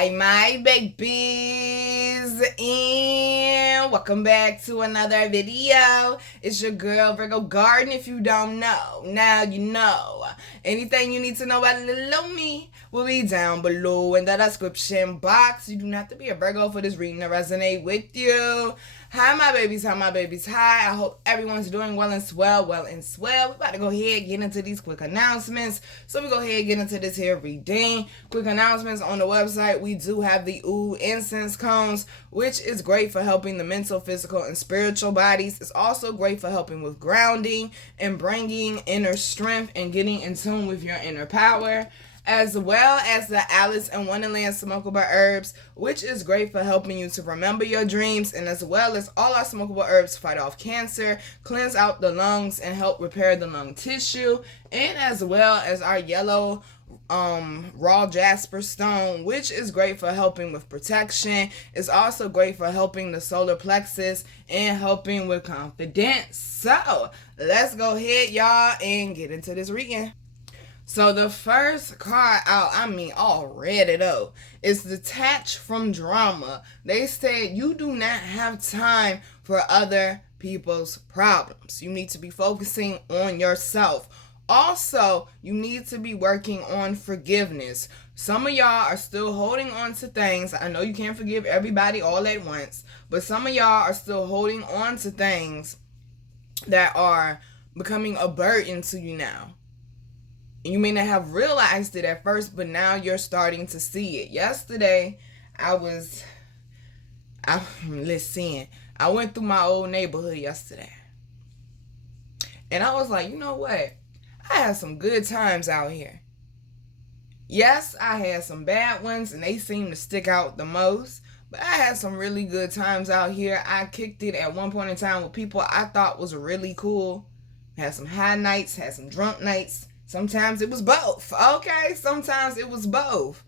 Hi, my babies, and welcome back to another video. It's your girl, Virgo Garden. If you don't know, now you know. Anything you need to know about little me will be down below in the description box. You do not have to be a Virgo for this reading to resonate with you. Hi, my babies. Hi, my babies. Hi. I hope everyone's doing well and swell. We're about to go ahead and get into these quick announcements. So we go ahead and get into this here reading. Quick announcements on the website. We do have the Oud incense cones, which is great for helping the mental, physical, and spiritual bodies. It's also great for helping with grounding and bringing inner strength and getting in tune with your inner power, as well as the Alice in Wonderland smokable herbs, which is great for helping you to remember your dreams, and as well as all our smokable herbs fight off cancer, cleanse out the lungs, and help repair the lung tissue, and as well as our yellow raw jasper stone, which is great for helping with protection. It's also great for helping the solar plexus and helping with confidence. So let's go ahead, y'all, and get into this reading. So the first card out, already though, is detached from drama. They said you do not have time for other people's problems. You need to be focusing on yourself. Also, you need to be working on forgiveness. Some of y'all are still holding on to things. I know you can't forgive everybody all at once, but some of y'all are still holding on to things that are becoming a burden to you now. You may not have realized it at first, but now you're starting to see it. Yesterday, I went through my old neighborhood yesterday. And I was like, you know what? I had some good times out here. Yes, I had some bad ones, and they seem to stick out the most. But I had some really good times out here. I kicked it at one point in time with people I thought was really cool. Had some high nights, had some drunk nights. Sometimes it was both. Okay, sometimes it was both.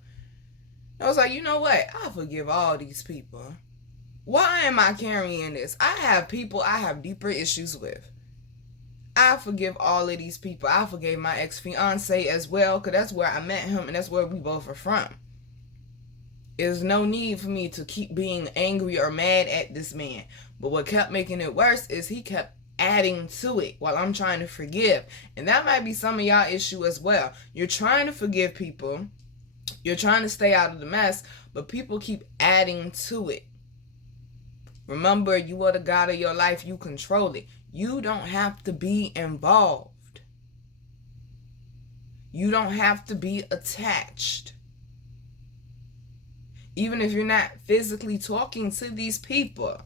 I was like, you know what? I forgive all these people. Why am I carrying this? I have people I have deeper issues with. I forgive all of these people. I forgave my ex-fiance as well, because that's where I met him and that's where we both are from. There's no need for me to keep being angry or mad at this man. But what kept making it worse is he kept adding to it while I'm trying to forgive. And that might be some of y'all issue as well. You're trying to forgive people. You're trying to stay out of the mess, but people keep adding to it. Remember, you are the God of your life. You control it. You don't have to be involved. You don't have to be attached. Even if you're not physically talking to these people,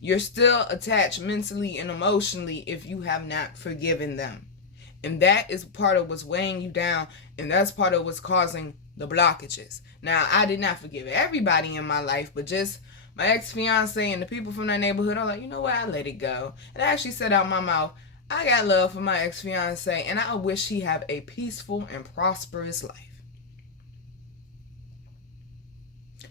you're still attached mentally and emotionally if you have not forgiven them. And that is part of what's weighing you down, and that's part of what's causing the blockages. Now, I did not forgive everybody in my life, but just my ex-fiance and the people from that neighborhood, I'm like, you know what, I let it go. And I actually said out my mouth, I got love for my ex-fiance, and I wish he have a peaceful and prosperous life.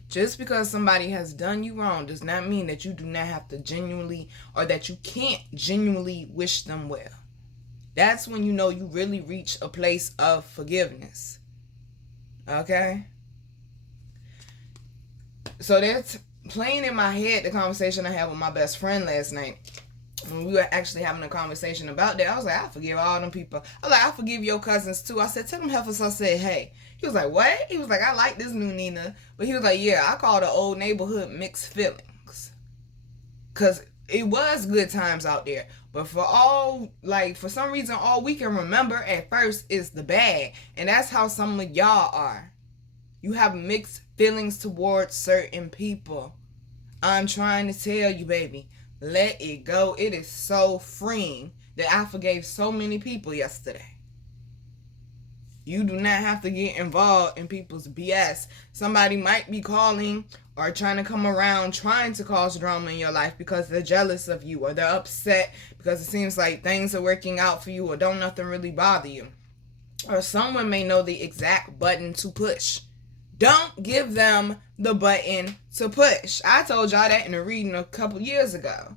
Just because somebody has done you wrong does not mean that you do not have to genuinely, or that you can't genuinely wish them well. That's when you know you really reach a place of forgiveness. Okay? So that's playing in my head the conversation I had with my best friend last night. When we were actually having a conversation about that, I was like, I forgive all them people. I was like, I forgive your cousins too. I said, tell them heifers I said, hey. He was like, what? He was like, I like this new Nina. But he was like, yeah, I call the old neighborhood mixed feelings. Because it was good times out there. But for some reason, all we can remember at first is the bad. And that's how some of y'all are. You have mixed feelings towards certain people. I'm trying to tell you, baby, let it go. It is so freeing that I forgave so many people yesterday. You do not have to get involved in people's BS. Somebody might be calling or trying to come around, trying to cause drama in your life because they're jealous of you, or they're upset because it seems like things are working out for you, or don't nothing really bother you. Or someone may know the exact button to push. Don't give them the button to push. I told y'all that in a reading a couple years ago.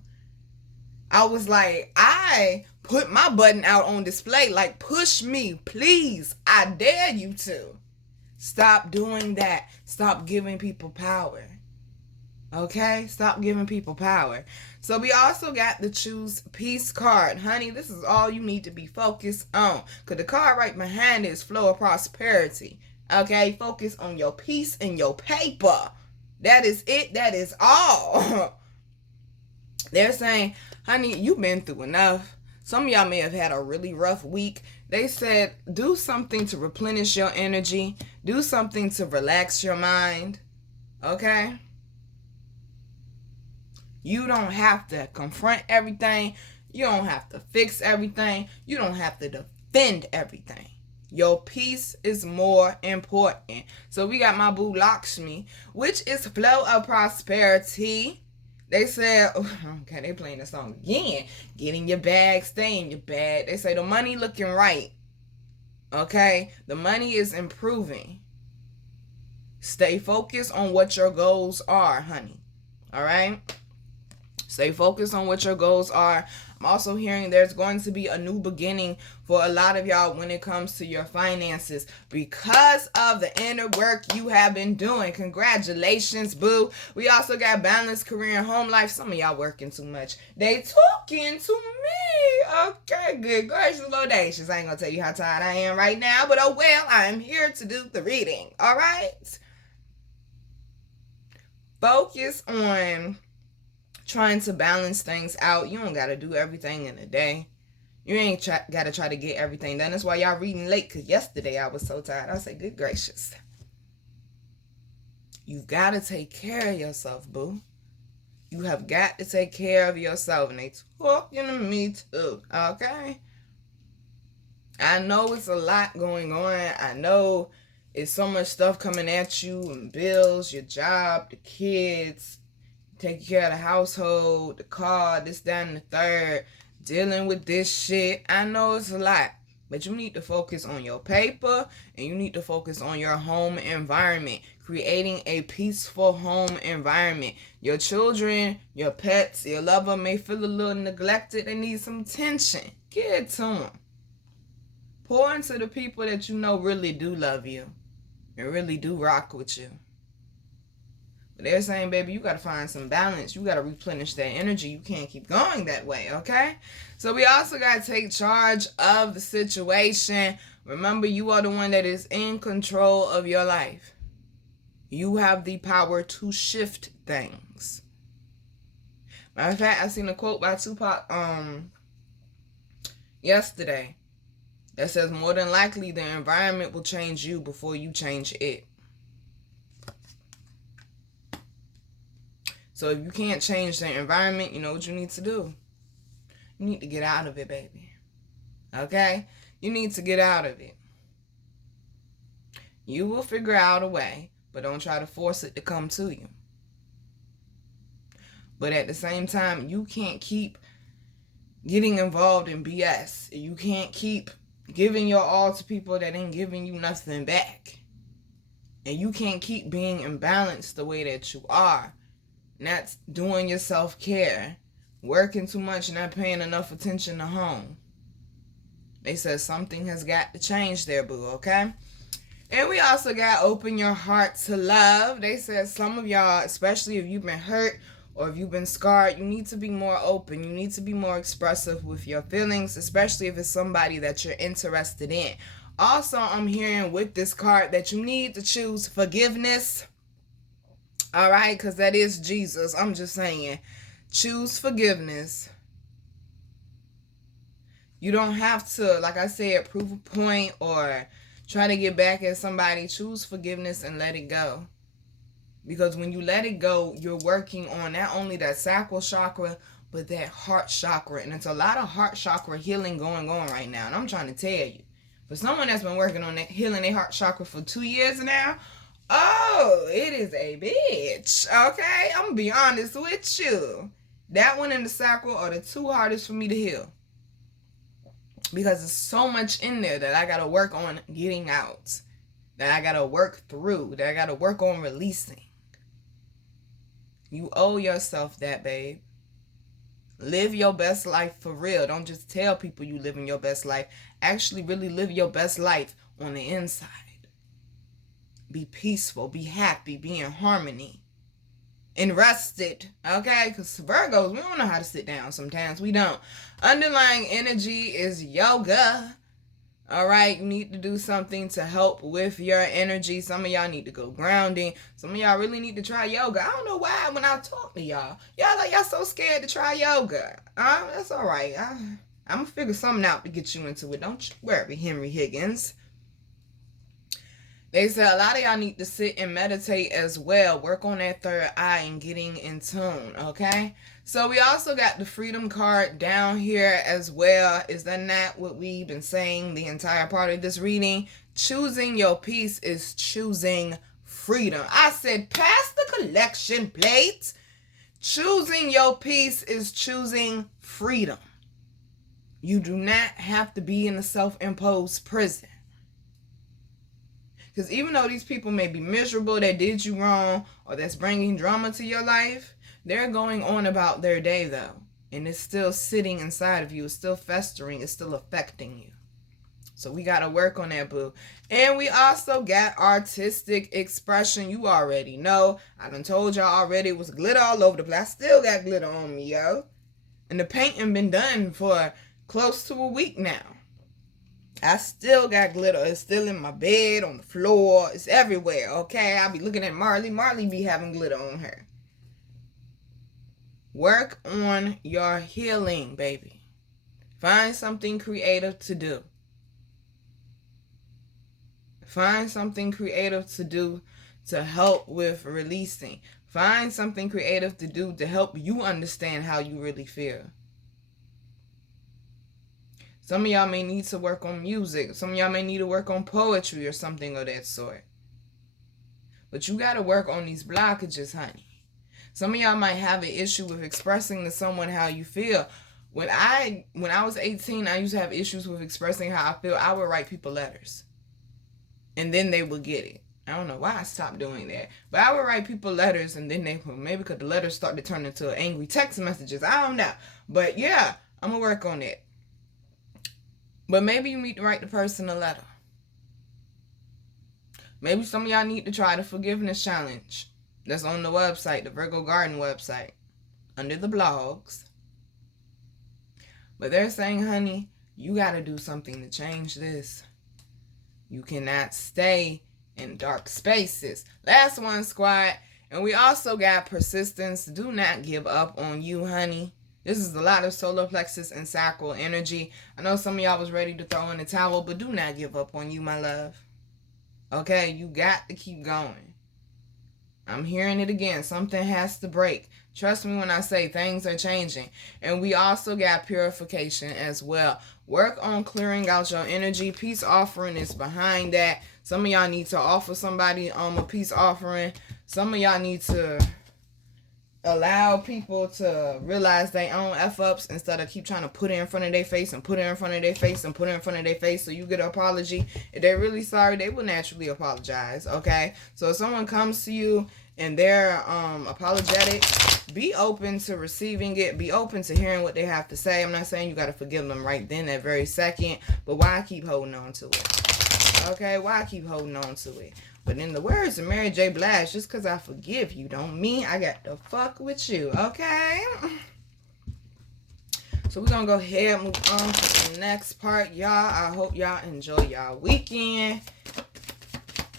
I was like, I put my button out on display, like, push me, please. I dare you to. Stop doing that. Stop giving people power. Okay? Stop giving people power. So we also got the Choose Peace card. Honey, this is all you need to be focused on. Because the card right behind it is Flow of Prosperity. Okay? Focus on your peace and your paper. That is it. That is all. They're saying, honey, you've been through enough. Some of y'all may have had a really rough week. They said, do something to replenish your energy. Do something to relax your mind. Okay? You don't have to confront everything. You don't have to fix everything. You don't have to defend everything. Your peace is more important. So we got my boo Lakshmi, which is flow of prosperity. They said, okay, they playing the song again. Get in your bag, stay in your bag. They say the money looking right. Okay? The money is improving. Stay focused on what your goals are, honey. All right? Stay focused on what your goals are. I'm also hearing there's going to be a new beginning for a lot of y'all when it comes to your finances because of the inner work you have been doing. Congratulations, boo. We also got balanced career and home life. Some of y'all working too much. They talking to me. Okay, good gracious, lodacious. I ain't gonna tell you how tired I am right now, but oh well, I'm here to do the reading. All right? Focus on trying to balance things out. You don't got to do everything in a day. You ain't got to try to get everything done. That's why y'all reading late, because yesterday I was so tired. I said, good gracious. You got to take care of yourself, boo. You have got to take care of yourself. And they talking to me too, okay? I know it's a lot going on. I know it's so much stuff coming at you, and bills, your job, the kids, taking care of the household, the car, this, that, and the third, dealing with this shit. I know it's a lot, but you need to focus on your paper, and you need to focus on your home environment, creating a peaceful home environment. Your children, your pets, your lover may feel a little neglected. They need some attention. Give it to them. Pour into the people that you know really do love you and really do rock with you. They're saying, baby, you got to find some balance. You got to replenish that energy. You can't keep going that way, okay? So we also got to take charge of the situation. Remember, you are the one that is in control of your life. You have the power to shift things. Matter of fact, I seen a quote by Tupac yesterday that says, more than likely, the environment will change you before you change it. So if you can't change the environment, you know what you need to do? You need to get out of it, baby. Okay? You need to get out of it. You will figure out a way, but don't try to force it to come to you. But at the same time, you can't keep getting involved in BS. You can't keep giving your all to people that ain't giving you nothing back. And you can't keep being imbalanced the way that you are. Not doing your self-care, working too much, not paying enough attention to home. They said something has got to change there, boo, okay? And we also got open your heart to love. They said some of y'all, especially if you've been hurt or if you've been scarred, you need to be more open. You need to be more expressive with your feelings, especially if it's somebody that you're interested in. Also, I'm hearing with this card that you need to choose forgiveness. All right, because that is Jesus. I'm just saying, choose forgiveness. You don't have to, like I said, prove a point or try to get back at somebody. Choose forgiveness and let it go. Because when you let it go, you're working on not only that sacral chakra, but that heart chakra. And it's a lot of heart chakra healing going on right now. And I'm trying to tell you, for someone that's been working on that, healing their heart chakra for 2 years now, oh, it is a bitch, okay? I'm going to be honest with you. That one and the sacral are the two hardest for me to heal. Because there's so much in there that I got to work on getting out. That I got to work through. That I got to work on releasing. You owe yourself that, babe. Live your best life for real. Don't just tell people you living your best life. Actually really live your best life on the inside. be peaceful, be happy, be in harmony, and rested, okay? Because Virgos, we don't know how to sit down sometimes. We don't. Underlying energy is yoga. All right, you need to do something to help with your energy. Some of y'all need to go grounding. Some of y'all really need to try yoga. I don't know why when I talk to y'all like y'all so scared to try yoga. That's all right. I'm going to figure something out to get you into it. Don't you worry, Henry Higgins. They said a lot of y'all need to sit and meditate as well. Work on that third eye and getting in tune, okay? So we also got the freedom card down here as well. Is that not what we've been saying the entire part of this reading? Choosing your peace is choosing freedom. I said pass the collection plate. Choosing your peace is choosing freedom. You do not have to be in a self-imposed prison. Because even though these people may be miserable, that did you wrong, or that's bringing drama to your life, they're going on about their day, though. And it's still sitting inside of you. It's still festering. It's still affecting you. So we got to work on that, boo. And we also got artistic expression. You already know. I done told y'all already it was glitter all over the place. I still got glitter on me, yo. And the painting been done for close to a week now. I still got glitter. It's still in my bed, on the floor. It's everywhere, okay? I'll be looking at Marley. Marley be having glitter on her. Work on your healing, baby. Find something creative to do. Find something creative to do to help with releasing. Find something creative to do to help you understand how you really feel. Some of y'all may need to work on music. Some of y'all may need to work on poetry or something of that sort. But you got to work on these blockages, honey. Some of y'all might have an issue with expressing to someone how you feel. When I was 18, I used to have issues with expressing how I feel. I would write people letters. And then they would get it. I don't know why I stopped doing that. But I would write people letters and then they would, maybe because the letters started to turn into angry text messages. I don't know. But yeah, I'm going to work on that. But maybe you need to write the person a letter. Maybe some of y'all need to try the forgiveness challenge. That's on the website, the Virgo Garden website, under the blogs. But they're saying, honey, you got to do something to change this. You cannot stay in dark spaces. Last one, squad. And we also got persistence. Do not give up on you, honey. This is a lot of solar plexus and sacral energy. I know some of y'all was ready to throw in the towel, but do not give up on you, my love. Okay, you got to keep going. I'm hearing it again. Something has to break. Trust me when I say things are changing. And we also got purification as well. Work on clearing out your energy. Peace offering is behind that. Some of y'all need to offer somebody a peace offering. Some of y'all need to allow people to realize they own F-ups instead of keep trying to put it in front of their face and put it in front of their face and put it in front of their face so you get an apology. If they're really sorry, they will naturally apologize, okay? So if someone comes to you and they're apologetic, be open to receiving it. Be open to hearing what they have to say. I'm not saying you got to forgive them right then, that very second, but why keep holding on to it? Okay, why keep holding on to it? But in the words of Mary J. Blige, just because I forgive you don't mean I got to fuck with you, okay? So we're going to go ahead and move on to the next part, y'all. I hope y'all enjoy y'all weekend.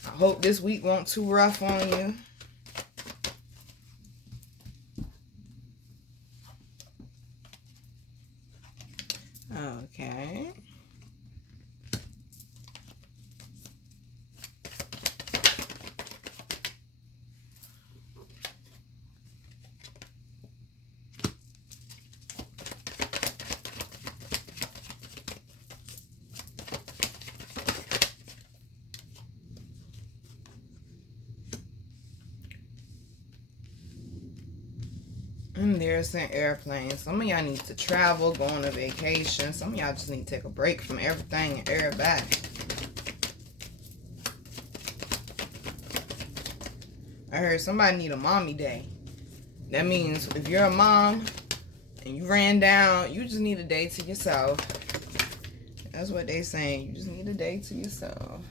I hope this week won't too rough on you. Okay. And there's an airplane. Some of y'all need to travel, go on a vacation. Some of y'all just need to take a break from everything and everybody. I heard somebody need a mommy day. That means if you're a mom and you ran down, you just need a day to yourself. That's what they saying. You just need a day to yourself.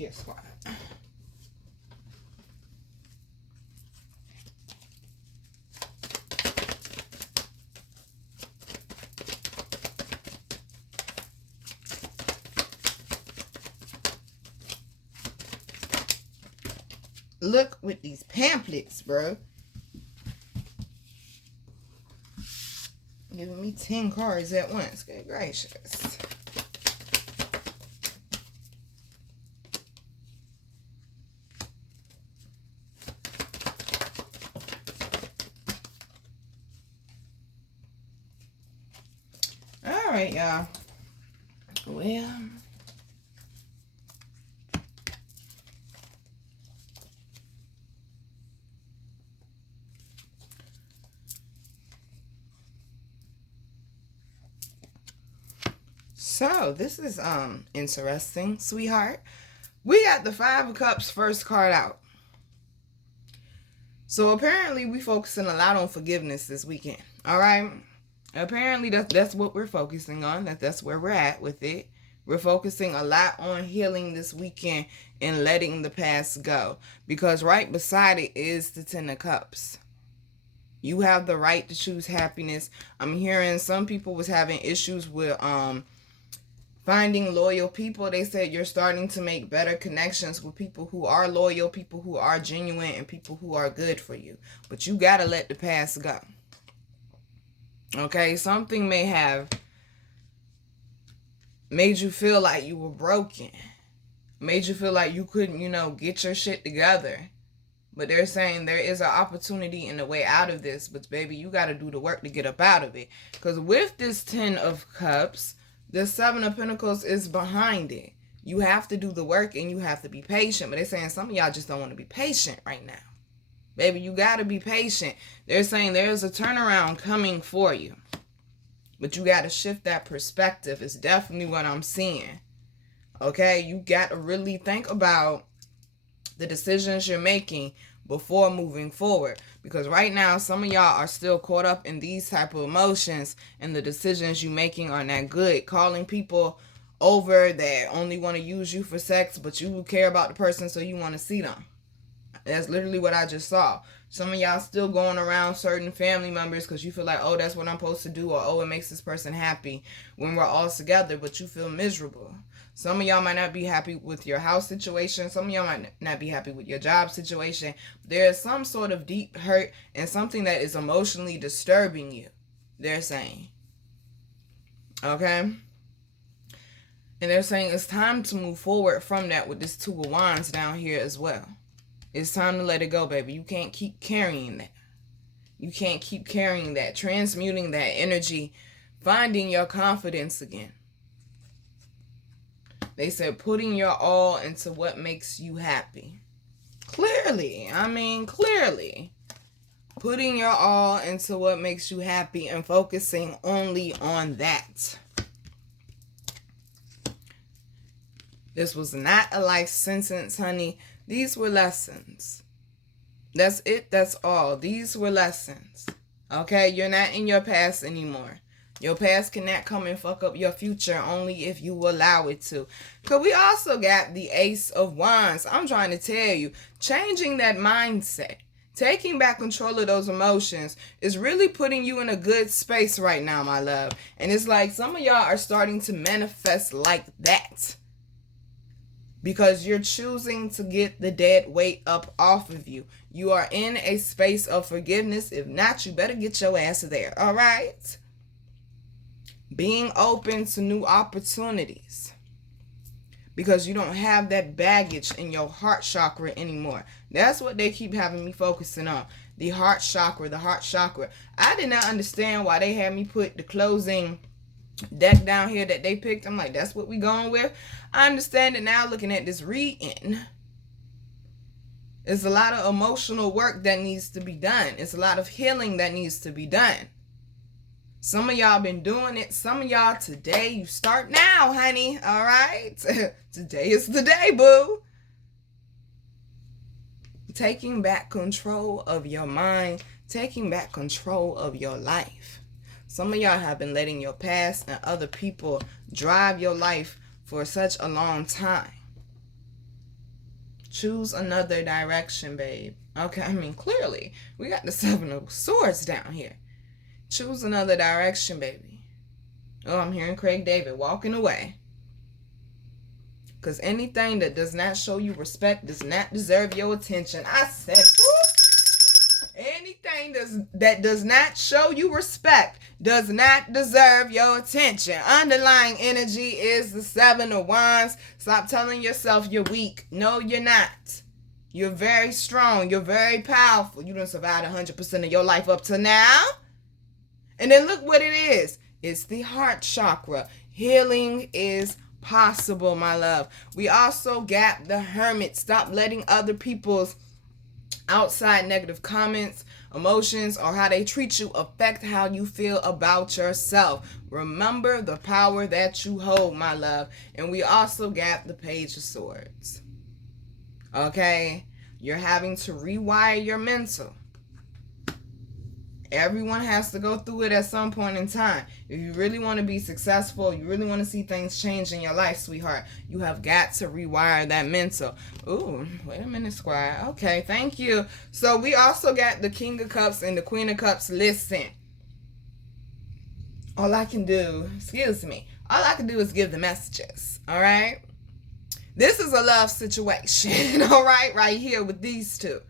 here, squad. Look with these pamphlets, bro. Giving me 10 cards at once. Good gracious. All right, y'all. Well, so this is interesting, sweetheart. We got the Five of Cups first card out. So apparently we focusing a lot on forgiveness this weekend. All right. Apparently that's what we're focusing on. That's where we're at with it. We're focusing a lot on healing this weekend and letting the past go. Because right beside it is the Ten of Cups. You have the right to choose happiness. I'm hearing some people was having issues with finding loyal people. They said you're starting to make better connections with people who are loyal, people who are genuine, and people who are good for you. But you got to let the past go. Okay? Something may have made you feel like you were broken. Made you feel like you couldn't, get your shit together. But they're saying there is an opportunity and a way out of this. But baby, you got to do the work to get up out of it. Because with this Ten of Cups, the Seven of Pentacles is behind it. You have to do the work and you have to be patient. But they're saying some of y'all just don't want to be patient right now. Baby, you got to be patient. They're saying there's a turnaround coming for you. But you got to shift that perspective. It's definitely what I'm seeing. Okay? You got to really think about the decisions you're making before moving forward. Because right now, some of y'all are still caught up in these type of emotions, and the decisions you're making are not good. Calling people over that only want to use you for sex, but you care about the person, so you want to see them. That's literally what I just saw. Some of y'all still going around certain family members because you feel like, oh, that's what I'm supposed to do, or oh, it makes this person happy when we're all together, but you feel miserable. Some of y'all might not be happy with your house situation. Some of y'all might not be happy with your job situation. There is some sort of deep hurt and something that is emotionally disturbing you, they're saying. Okay? And they're saying it's time to move forward from that with this Two of Wands down here as well. It's time to let it go, baby. You can't keep carrying that. You can't keep carrying that. Transmuting that energy. Finding your confidence again. They said putting your all into what makes you happy. Clearly. Clearly. Putting your all into what makes you happy and focusing only on that. This was not a life sentence, honey. These were lessons. That's it. That's all. These were lessons. Okay? You're not in your past anymore. Your past cannot come and fuck up your future only if you allow it to. Because we also got the Ace of Wands. I'm trying to tell you, changing that mindset, taking back control of those emotions is really putting you in a good space right now, my love. And it's like some of y'all are starting to manifest like that. Because you're choosing to get the dead weight up off of you. You are in a space of forgiveness. If not, you better get your ass there. All right? Being open to new opportunities. Because you don't have that baggage in your heart chakra anymore. That's what they keep having me focusing on. The heart chakra, the heart chakra. I did not understand why they had me put the closing deck down here that they picked. I'm like, that's what we going with? I understand it now looking at this reading. It's a lot of emotional work that needs to be done. It's a lot of healing that needs to be done. Some of y'all been doing it. Some of y'all today, you start now, honey. All right? Today is the day, boo. Taking back control of your mind. Taking back control of your life. Some of y'all have been letting your past and other people drive your life for such a long time. Choose another direction, babe. Okay, I mean, clearly, we got the Seven of Swords down here. Choose another direction, baby. Oh, I'm hearing Craig David walking away. Because anything that does not show you respect does not deserve your attention. I said, whoop. Anything that does not show you respect does not deserve your attention. Underlying energy is the Seven of Wands. Stop telling yourself you're weak. No, you're not. You're very strong. You're very powerful. You done survived 100% of your life up to now. And then look what it is. It's the heart chakra. Healing is possible, my love. We also got the Hermit. Stop letting other people's outside negative comments, emotions, or how they treat you affect how you feel about yourself. Remember the power that you hold, my love. And we also got the Page of Swords. Okay? You're having to rewire your mental. Everyone has to go through it at some point in time. If you really want to be successful, you really want to see things change in your life, sweetheart, you have got to rewire that mental. Ooh, wait a minute, Squire. Okay, thank you. So we also got the King of Cups and the Queen of Cups. Listen, all I can do is give the messages, all right? This is a love situation, all right here with these two.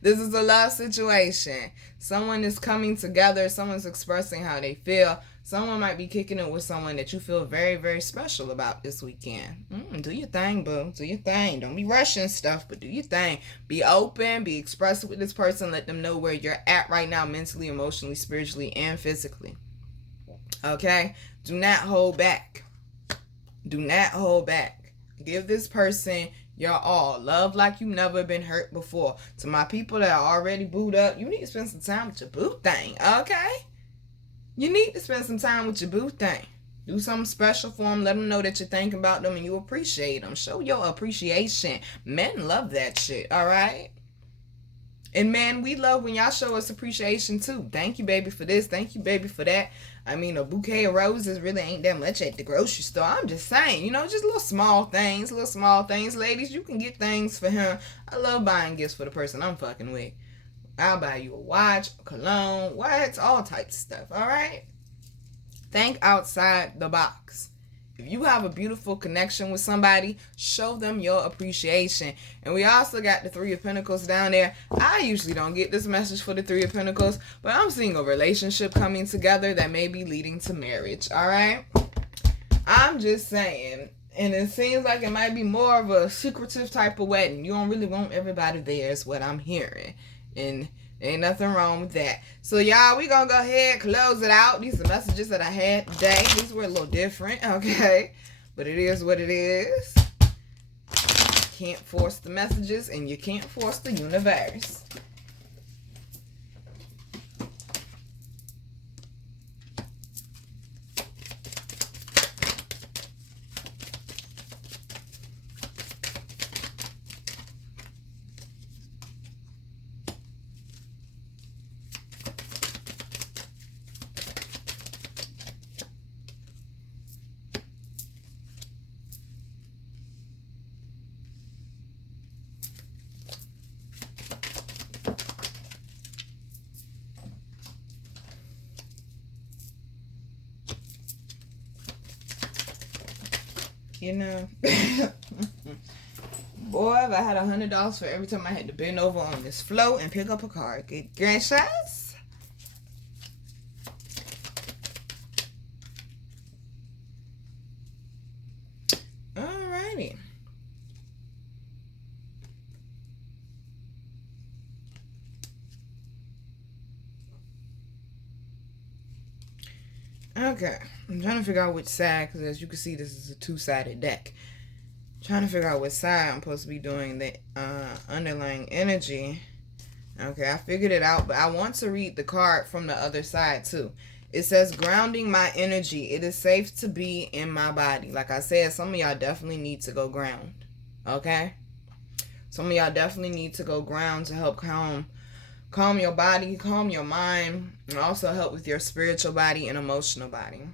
This is a love situation. Someone is coming together. Someone's expressing how they feel. Someone might be kicking it with someone that you feel very, very special about this weekend. Do your thing, boo. Do your thing. Don't be rushing stuff, but do your thing. Be open. Be expressive with this person. Let them know where you're at right now, mentally, emotionally, spiritually, and physically. Okay? Do not hold back. Do not hold back. Give this person your all. Love like you've never been hurt before. To my people that are already booed up, you need to spend some time with your boo thing, okay? You need to spend some time with your boo thing. Do something special for them. Let them know that you're thinking about them and you appreciate them. Show your appreciation. Men love that shit, all right? And man, we love when y'all show us appreciation too. Thank you, baby, for this. Thank you, baby, for that. I mean, a bouquet of roses really ain't that much at the grocery store. I'm just saying, just little small things. Ladies, you can get things for him. I love buying gifts for the person I'm fucking with. I'll buy you a watch, a cologne, wax, all types of stuff, all right? Think outside the box. If you have a beautiful connection with somebody, show them your appreciation. And we also got the Three of Pentacles down there. I usually don't get this message for the Three of Pentacles, but I'm seeing a relationship coming together that may be leading to marriage, all right? I'm just saying. And it seems like it might be more of a secretive type of wedding. You don't really want everybody there is what I'm hearing. And ain't nothing wrong with that. So, y'all, we gonna go ahead and close it out. These are messages that I had today. These were a little different, okay? But it is what it is. Can't force the messages, and you can't force the universe. Boy, if I had $100 for every time I had to bend over on this float and pick up a card. Good gracious. Alrighty. Okay, I'm trying to figure out which side, because as you can see, this is a two-sided deck. Trying to figure out which side I'm supposed to be doing the underlying energy. Okay, I figured it out, but I want to read the card from the other side too. It says, grounding my energy. It is safe to be in my body. Like I said, some of y'all definitely need to go ground. Okay? Some of y'all definitely need to go ground to help calm your body, calm your mind, and also help with your spiritual body and emotional body.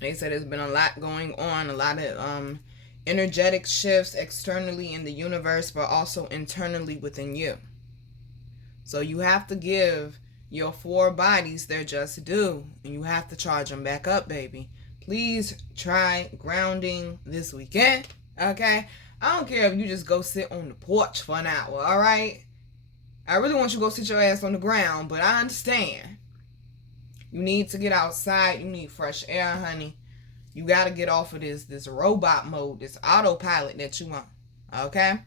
They said there's been a lot going on, a lot of energetic shifts externally in the universe, but also internally within you. So you have to give your 4 bodies their just due, and you have to charge them back up, baby. Please try grounding this weekend, okay? I don't care if you just go sit on the porch for an hour, all right? I really want you to go sit your ass on the ground, but I understand. You need to get outside. You need fresh air, honey. You got to get off of this robot mode, this autopilot that you want, okay?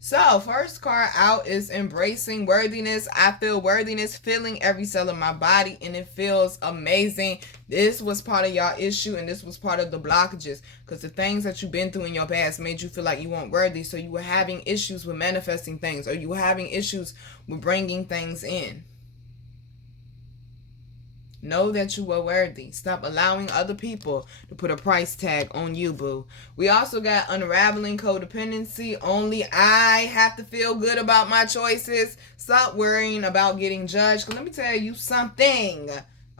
So, first card out is embracing worthiness. I feel worthiness, feeling every cell of my body, and it feels amazing. This was part of y'all issue, and this was part of the blockages, because the things that you've been through in your past made you feel like you weren't worthy, so you were having issues with manifesting things, or you were having issues with bringing things in. Know that you are worthy. Stop allowing other people to put a price tag on you, boo. We also got unraveling codependency. Only I have to feel good about my choices. Stop worrying about getting judged. Because let me tell you something.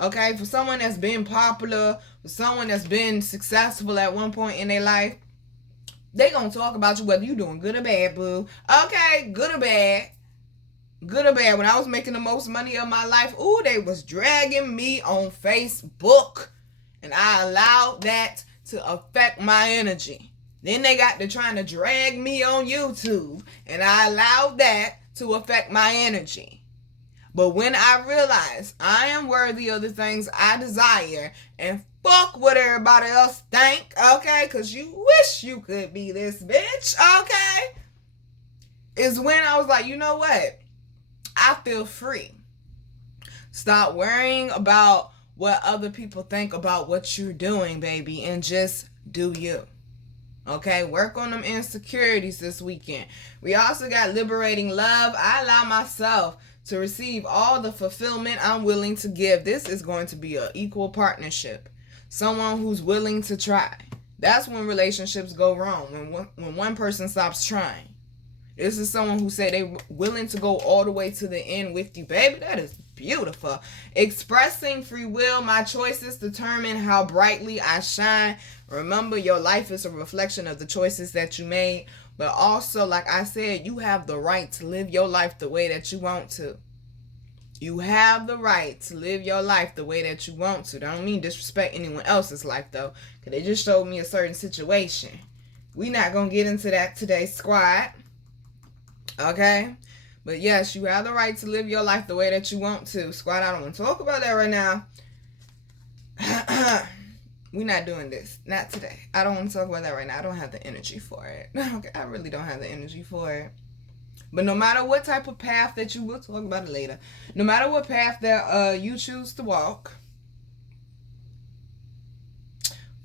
Okay? For someone that's been popular, for someone that's been successful at one point in their life, they gonna talk about you whether you doing good or bad, boo. Okay? Good or bad. Good or bad. When I was making the most money of my life, ooh, they was dragging me on Facebook. And I allowed that to affect my energy. Then they got to trying to drag me on YouTube. And I allowed that to affect my energy. But when I realized I am worthy of the things I desire, and fuck what everybody else think, okay? Because you wish you could be this bitch, okay? Is when I was like, you know what? I feel free. Stop worrying about what other people think about what you're doing, baby, and just do you. Okay? Work on them insecurities this weekend. We also got liberating love. I allow myself to receive all the fulfillment I'm willing to give. This is going to be an equal partnership. Someone who's willing to try. That's when relationships go wrong, when one person stops trying. This is someone who said they're willing to go all the way to the end with you. Baby, that is beautiful. Expressing free will. My choices determine how brightly I shine. Remember, your life is a reflection of the choices that you made. But also, like I said, you have the right to live your life the way that you want to. You have the right to live your life the way that you want to. That don't mean disrespect anyone else's life, though. Because they just showed me a certain situation. We're not going to get into that today, squad. Okay? But yes, you have the right to live your life the way that you want to. Squad, I don't want to talk about that right now. We're not doing this. Not today. I don't want to talk about that right now. I don't have the energy for it. Okay, I really don't have the energy for it. But no matter what type of path that you will talk about it later. No matter what path that you choose to walk.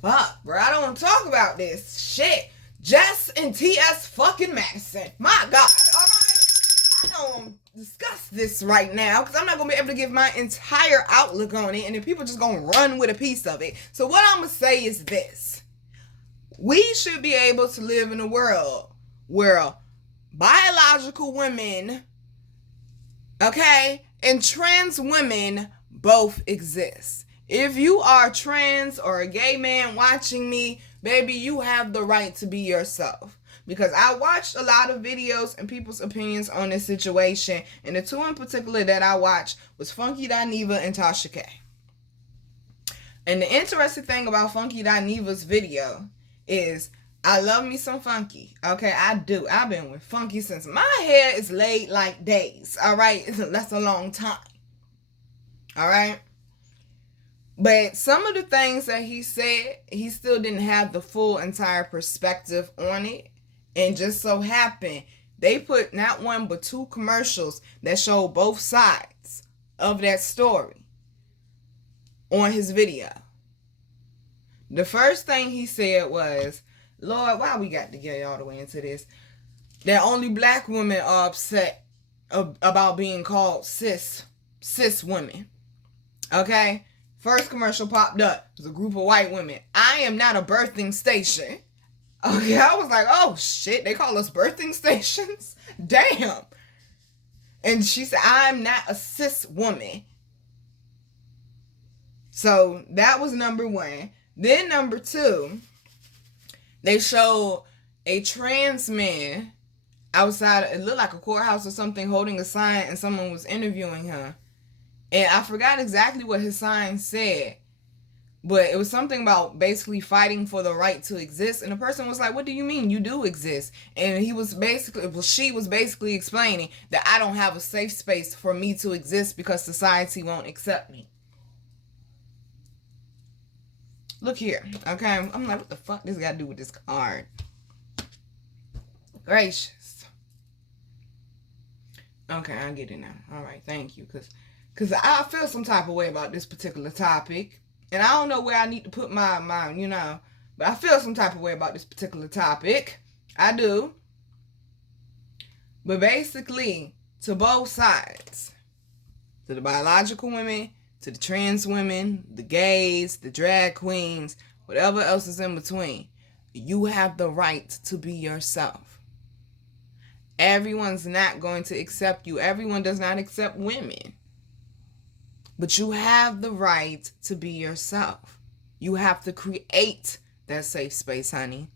Fuck, bro. I don't want to talk about this. Shit. Jess and T.S. fucking Madison. My God. All right. I don't want to discuss this right now because I'm not going to be able to give my entire outlook on it, and then people just going to run with a piece of it. So what I'm going to say is this. We should be able to live in a world where biological women, okay, and trans women both exist. If you are trans or a gay man watching me, baby, you have the right to be yourself. Because I watched a lot of videos and people's opinions on this situation. And the two in particular that I watched was Funky Dineva and Tasha K. And the interesting thing about Funky Dineva's video is I love me some Funky. Okay, I do. I've been with Funky since my hair is laid like days. All right? That's a long time. All right? But some of the things that he said, he still didn't have the full entire perspective on it. And just so happened, they put not one but 2 commercials that showed both sides of that story on his video. The first thing he said was, Lord, why we got to get all the way into this? That only black women are upset about being called cis women. Okay? First commercial popped up. It was a group of white women. I am not a birthing station. Okay, I was like, oh shit, they call us birthing stations? Damn. And she said, I'm not a cis woman. So that was number 1. Then number 2, they showed a trans man outside, it looked like a courthouse or something, holding a sign, and someone was interviewing him. And I forgot exactly what his sign said, but it was something about basically fighting for the right to exist. And the person was like, what do you mean you do exist? And he was basically, well, she was basically explaining that I don't have a safe space for me to exist because society won't accept me. Look here, okay? I'm like, what the fuck this got to do with this card? Gracious. Okay, I get it now. All right, thank you. Because I feel some type of way about this particular topic. And I don't know where I need to put my but I feel some type of way about this particular topic. I do. But basically, to both sides, to the biological women, to the trans women, the gays, the drag queens, whatever else is in between, you have the right to be yourself. Everyone's not going to accept you. Everyone does not accept women. But you have the right to be yourself. You have to create that safe space, honey.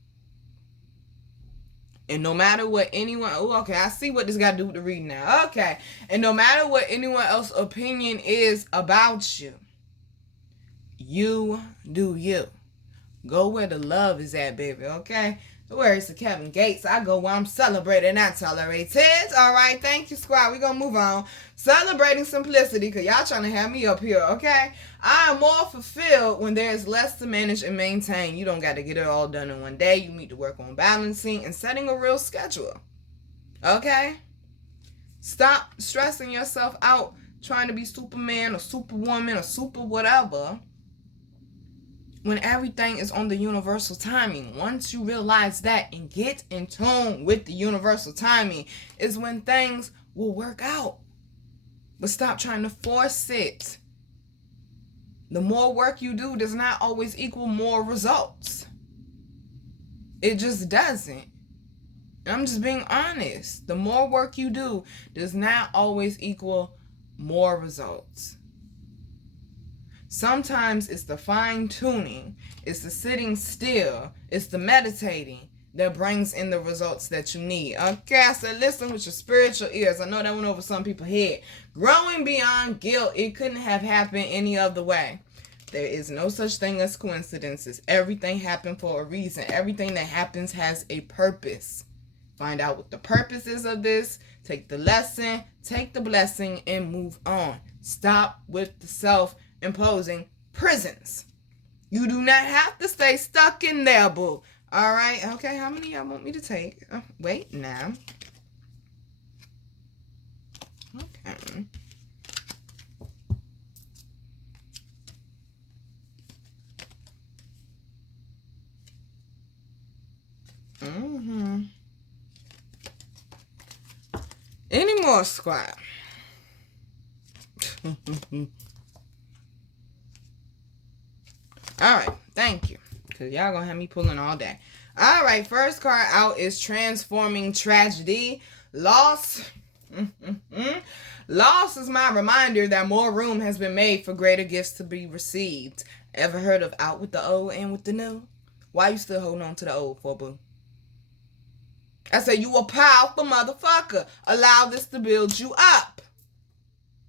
And no matter what anyone... Oh, okay, I see what this got to do with the reading now. Okay. And no matter what anyone else's opinion is about you, you do you. Go where the love is at, baby, okay? Where it's the Kevin Gates, I go where I'm celebrated, not tolerated. All right, thank you, squad. We're going to move on. Celebrating simplicity, because y'all trying to have me up here, okay? I am more fulfilled when there's less to manage and maintain. You don't got to get it all done in one day. You need to work on balancing and setting a real schedule, okay? Stop stressing yourself out trying to be Superman or Superwoman or super whatever, when everything is on the universal timing. Once you realize that and get in tune with the universal timing is when things will work out. But stop trying to force it. The more work you do does not always equal more results. It just doesn't. And I'm just being honest. The more work you do does not always equal more results. Sometimes it's the fine-tuning, it's the sitting still, it's the meditating that brings in the results that you need. Okay, I said listen with your spiritual ears. I know that went over some people's head. Growing beyond guilt, it couldn't have happened any other way. There is no such thing as coincidences. Everything happened for a reason. Everything that happens has a purpose. Find out what the purpose is of this. Take the lesson, take the blessing, and move on. Stop with the self-imposing prisons. You do not have to stay stuck in there, boo. All right? Okay, how many y'all want me to take? Wait, now. Okay. Any more, squad? Alright, thank you. Because y'all gonna have me pulling all day. Alright, first card out is Transforming Tragedy. Loss. Loss is my reminder that more room has been made for greater gifts to be received. Ever heard of out with the old and with the new? Why you still holding on to the old for, boo? I said you a powerful motherfucker. Allow this to build you up.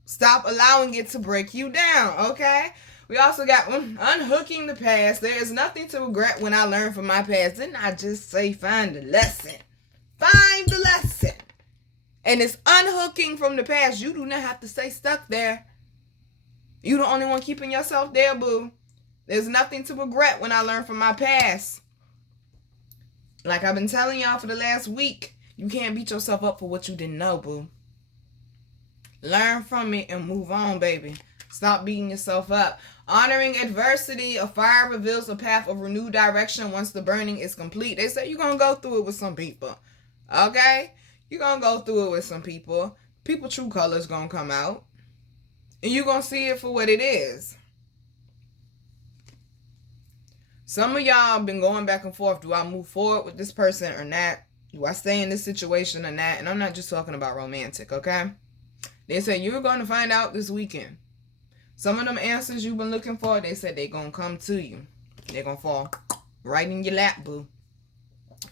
Stop allowing it to break you down, okay? We also got unhooking the past. There is nothing to regret when I learned from my past. Didn't I just say find the lesson? Find the lesson. And it's unhooking from the past. You do not have to stay stuck there. You the only one keeping yourself there, boo. There's nothing to regret when I learned from my past. Like I've been telling y'all for the last week, you can't beat yourself up for what you didn't know, boo. Learn from it and move on, baby. Stop beating yourself up. Honoring adversity. A fire reveals a path of renewed direction once the burning is complete. They say you're going to go through it with some people. Okay? You're going to go through it with some people. People's true colors going to come out. And you're going to see it for what it is. Some of y'all been going back and forth. Do I move forward with this person or not? Do I stay in this situation or not? And I'm not just talking about romantic, okay? They said you're going to find out this weekend. Some of them answers you've been looking for, they said they're going to come to you. They're going to fall right in your lap, boo.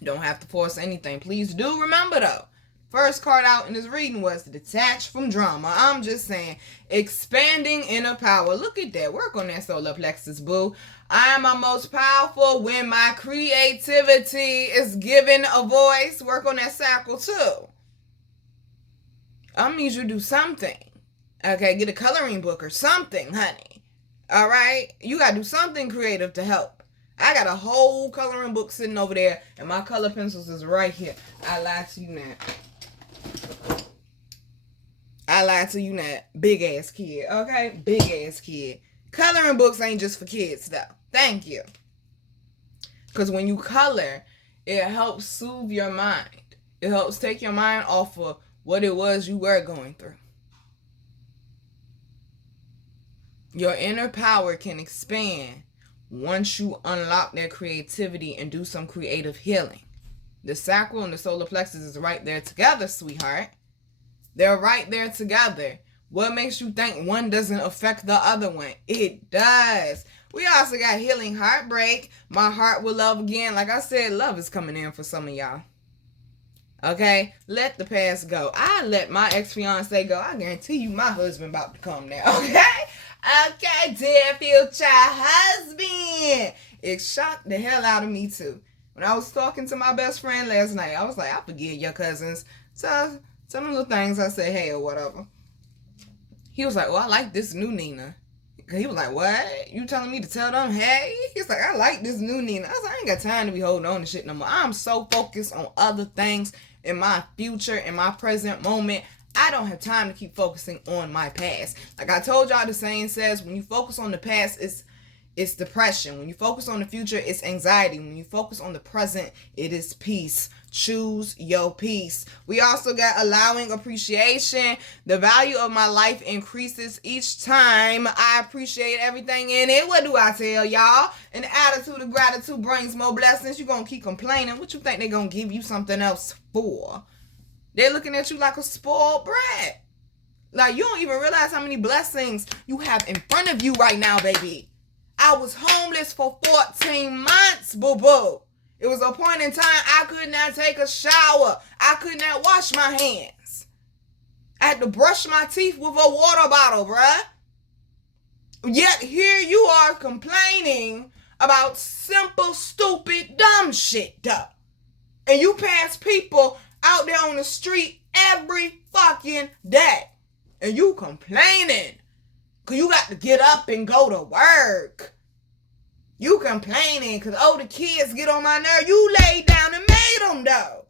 You don't have to force anything. Please do remember, though, first card out in this reading was detached from drama. I'm just saying, expanding inner power. Look at that. Work on that solar plexus, boo. I am my most powerful when my creativity is given a voice. Work on that sacral, too. I mean, you do something. Okay, get a coloring book or something, honey. All right? You got to do something creative to help. I got a whole coloring book sitting over there, and my color pencils is right here. I lied to you now. I lied to you now. Big ass kid, okay? Big ass kid. Coloring books ain't just for kids, though. Thank you. Because when you color, it helps soothe your mind. It helps take your mind off of what it was you were going through. Your inner power can expand once you unlock that creativity and do some creative healing. The sacral and the solar plexus is right there together, sweetheart. They're right there together. What makes you think one doesn't affect the other one? It does. We also got healing heartbreak. My heart will love again. Like I said, love is coming in for some of y'all. Okay? Let the past go. I let my ex-fiance go. I guarantee you my husband about to come now. Okay? Okay, dear future husband. It shocked the hell out of me, too. When I was talking to my best friend last night, I was like, I forgive your cousins. So, some of the little things I said, hey, or whatever. He was like, oh, I like this new Nina. He was like, what? You telling me to tell them, hey? He's like, I like this new Nina. I was like, I ain't got time to be holding on to shit no more. I'm so focused on other things in my future, in my present moment. I don't have time to keep focusing on my past. Like I told y'all, the saying says, when you focus on the past, it's depression. When you focus on the future, it's anxiety. When you focus on the present, it is peace. Choose your peace. We also got allowing appreciation. The value of my life increases each time I appreciate everything in it. What do I tell y'all? An attitude of gratitude brings more blessings. You're going to keep complaining. What you think they're going to give you something else for? They're looking at you like a spoiled brat. Like, you don't even realize how many blessings you have in front of you right now, baby. I was homeless for 14 months, boo-boo. It was a point in time I could not take a shower. I could not wash my hands. I had to brush my teeth with a water bottle, bruh. Yet here you are complaining about simple, stupid, dumb shit, though. And you pass people out there on the street every fucking day. And you complaining. Because you got to get up and go to work. You complaining because, oh, the kids get on my nerve. You laid down and made them, though.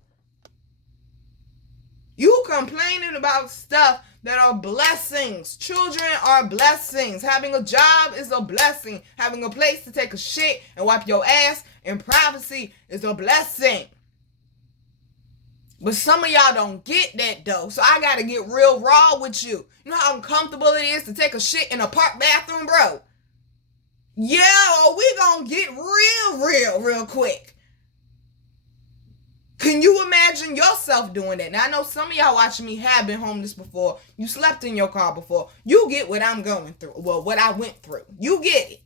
You complaining about stuff that are blessings. Children are blessings. Having a job is a blessing. Having a place to take a shit and wipe your ass in privacy is a blessing. But some of y'all don't get that, though. So I got to get real raw with you. You know how uncomfortable it is to take a shit in a park bathroom, bro? Yeah, we gonna get real quick. Can you imagine yourself doing that? Now, I know some of y'all watching me have been homeless before. You slept in your car before. You get what I'm going through. Well, what I went through. You get it.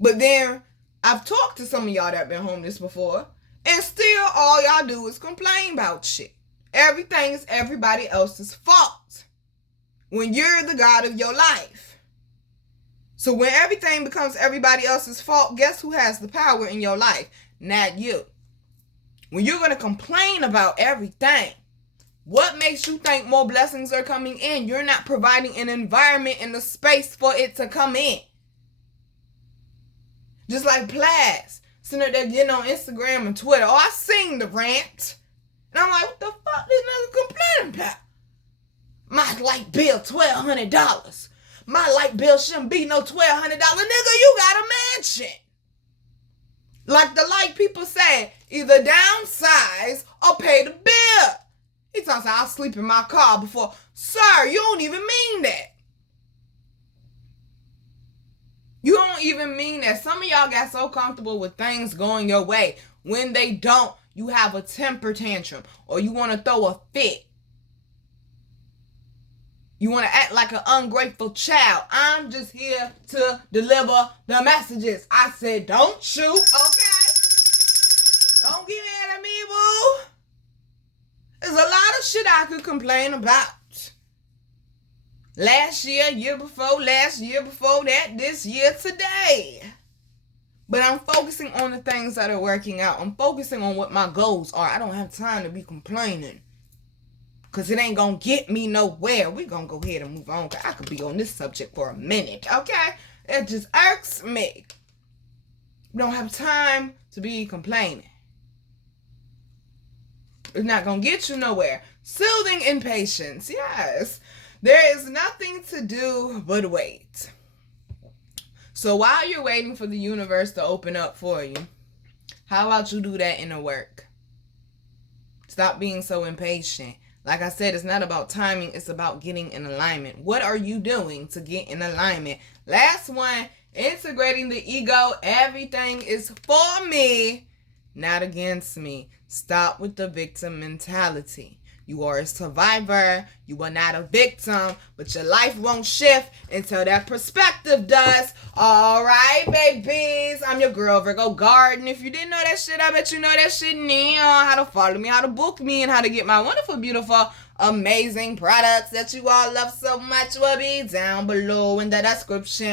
But then, I've talked to some of y'all that been homeless before. And still, all y'all do is complain about shit. Everything is everybody else's fault. When you're the God of your life. So when everything becomes everybody else's fault, guess who has the power in your life? Not you. When you're going to complain about everything, what makes you think more blessings are coming in? You're not providing an environment and the space for it to come in. Just like Plaz, sitting there getting on Instagram and Twitter. Oh, I seen the rant. And I'm like, what the fuck this nigga complaining about? My light bill, $1,200. My light bill shouldn't be no $1,200. Nigga, you got a mansion. Like the light people say, either downsize or pay the bill. He talks about I'll sleep in my car before. Sir, you don't even mean that. You don't even mean that. Some of y'all got so comfortable with things going your way. When they don't, you have a temper tantrum or you want to throw a fit. You want to act like an ungrateful child. I'm just here to deliver the messages. I said, don't shoot, okay? Don't get mad at me, boo. There's a lot of shit I could complain about. Last year, year before last, year before that, this year, today. But I'm focusing on the things that are working out. I'm focusing on what my goals are. I don't have time to be complaining. Because it ain't going to get me nowhere. We're going to go ahead and move on. Because I could be on this subject for a minute, okay? It just irks me. We don't have time to be complaining. It's not going to get you nowhere. Soothing impatience. Yes. There is nothing to do but wait. So while you're waiting for the universe to open up for you, how about you do that inner work? Stop being so impatient. Like I said, it's not about timing. It's about getting in alignment. What are you doing to get in alignment? Last one, integrating the ego. Everything is for me, not against me. Stop with the victim mentality. You are a survivor. You are not a victim. But your life won't shift until that perspective does. All right, babies. I'm your girl, Virgo Garden. If you didn't know that shit, I bet you know that shit now. How to follow me, how to book me, and how to get my wonderful, beautiful, amazing products that you all love so much will be down below in the description.